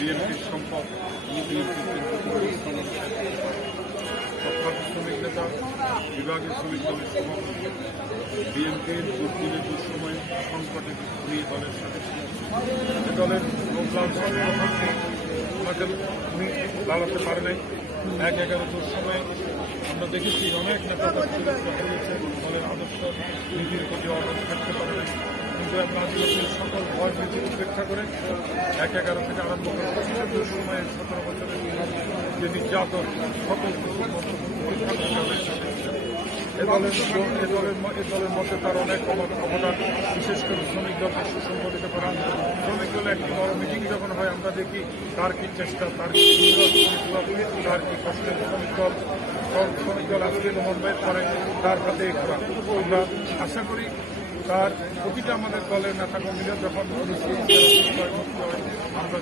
বিএনপির সম্পদ শ্রমিক নেতা বিভাগীয় শ্রমিক দলের সভাপতি। বিএনপির দুর্দিনে দুঃসময়ে সংকটে উনি দলের সাথে দলের ওনাকে উনি লাগাতে পারে নাই। এক এগারো দুঃসময়ে আমরা দেখেছি অনেক নেতা দলের আদর্শ নীতির প্রতি অটল থাকতে পারে নাই। আমরা সকল ভয় ভীতি উপেক্ষা করে এক এগারো থেকে আরম্ভ করে প্রতিটা দুঃসময়ে সতেরো বছরের যে নির্যাতন, সকল সাথে। এ দলের এ দলের এ দলের মধ্যে তার অনেক অবদান, বিশেষ করে শ্রমিক দলকে সুসংগঠিত করা। শ্রমিক দলে একটি বড় মিটিং যখন হয়, আমরা দেখি তার কি চেষ্টা, তার কি তার কি কষ্টের শ্রমিক দল। শ্রমিক দল আজকে সমন্বয় করে তার হাতে আমরা আশা করি তার প্রতিটা আমাদের দলের নেতা কর্মীরা যখন আমরা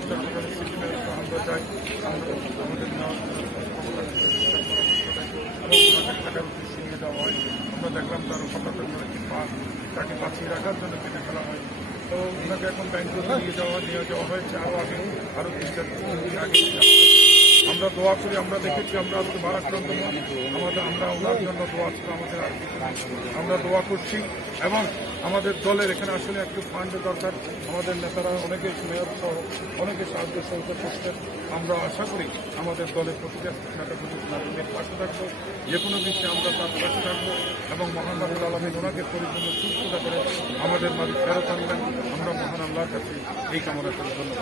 হয়। দেখলাম তার পা তাকে বাঁচিয়ে রাখার জন্য কেটে ফেলা হয়। তো ওনাকে এখন ব্যাংককে নিয়ে যাওয়া নিয়ে যাওয়া হয়েছে। আরও আগে আরও তিন চার আগে। আমরা দোয়া করি, আমরা দেখেছি আমরা আজকে ভারাক্রান্ত। আমাদের, আমরা ওনার জন্য দোয়া ছিল, আমাদের। আমরা দোয়া করছি এবং আমাদের দলের এখানে আসলে একটু ফান্ড দরকার। আমাদের নেতারা অনেকে মেয়র সহ, অনেকে সাহায্য সহযোগ করছেন। আমরা আশা করি আমাদের দলের প্রতিটা নাগরিকের পাশে থাকব। যে কোনো বিষয়ে আমরা তার পাশে থাকব এবং মহান রাহুল আলমী ওনাকে পরিপূর্ণ সুস্থতা করে আমাদের মালিক ফেরত আনবেন। আমরা মহান আল্লাহর কাছে এই কামনা করি। ধন্যবাদ।